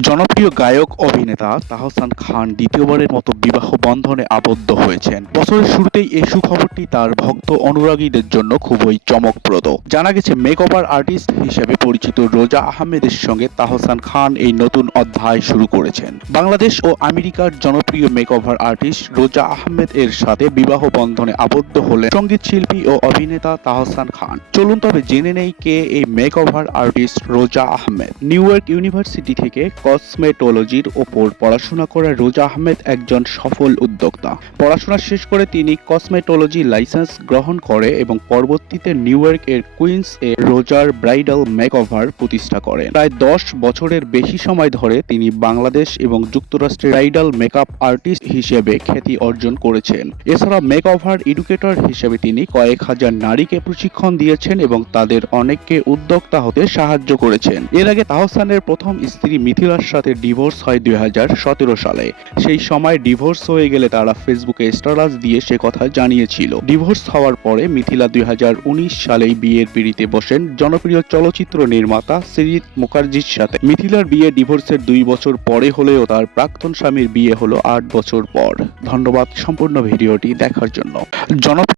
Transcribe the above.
জনপ্রিয় গায়ক, অভিনেতা তাহসান খান দ্বিতীয়বারের মতো বিবাহ বন্ধনে আবদ্ধ হয়েছেন। বছরের শুরুতেই এই সুখবরটি তার ভক্ত অনুরাগীদের জন্য খুবই চমকপ্রদ। জানা গেছে, মেকওভার আর্টিস্ট হিসেবে পরিচিত রোজা আহমেদের সঙ্গে তাহসান খান এই নতুন অধ্যায় শুরু করেছেন। বাংলাদেশ ও আমেরিকার জনপ্রিয় মেকওভার আর্টিস্ট রোজা আহমেদ এর সাথে বিবাহ বন্ধনে আবদ্ধ হলেন সংগীত শিল্পী ও অভিনেতা তাহসান খান। চলুন তবে জেনে নেই কে এই মেকওভার আর্টিস্ট রোজা আহমেদ। নিউ ইউনিভার্সিটি থেকে কসমেটোলজির ওপর পড়াশোনা করা রোজা আহমেদ একজন সফল উদ্যোক্তা। পড়াশোনা শেষ করে তিনি কসমেটোলজি লাইসেন্স গ্রহণ করে এবং পরবর্তীতে নিউ ইয়র্ক এর কুইন্স এ রোজার ব্রাইডাল মেকওভার প্রতিষ্ঠা করেন। প্রায় দশ বছরের বেশি সময় ধরে তিনি বাংলাদেশ এবং যুক্তরাষ্ট্রের ব্রাইডাল মেকআপ আর্টিস্ট হিসেবে খ্যাতি অর্জন করেছেন। এছাড়া মেকওভার এডুকেটর হিসেবে তিনি কয়েক হাজার নারীকে প্রশিক্ষণ দিয়েছেন এবং তাদের অনেককে উদ্যোক্তা হতে সাহায্য করেছেন। এর আগে তাহসানের প্রথম স্ত্রী মিথিলার সাথে ডিভোর্স হয় দুই সালে। সেই সময় ডিভোর্স হয়ে গেলে তারা ফেসবুকে স্ট্যাটাস দিয়ে সে কথা জানিয়েছিল। ডিভোর্স হওয়ার পরে মিথিলা দুই সালেই বিয়ের পিড়িতে বসেন জনপ্রিয় চলচ্চিত্র নির্মাতা সিরিত মুখার্জির সাথে। মিথিলার বিয়ে ডিভোর্সের দুই বছর পরে হলেও তার প্রাক্তন স্বামীর বিয়ে হলো আট বছর পর। ধন্যবাদ সম্পূর্ণ ভিডিওটি দেখার জন্য। জনপ্রিয়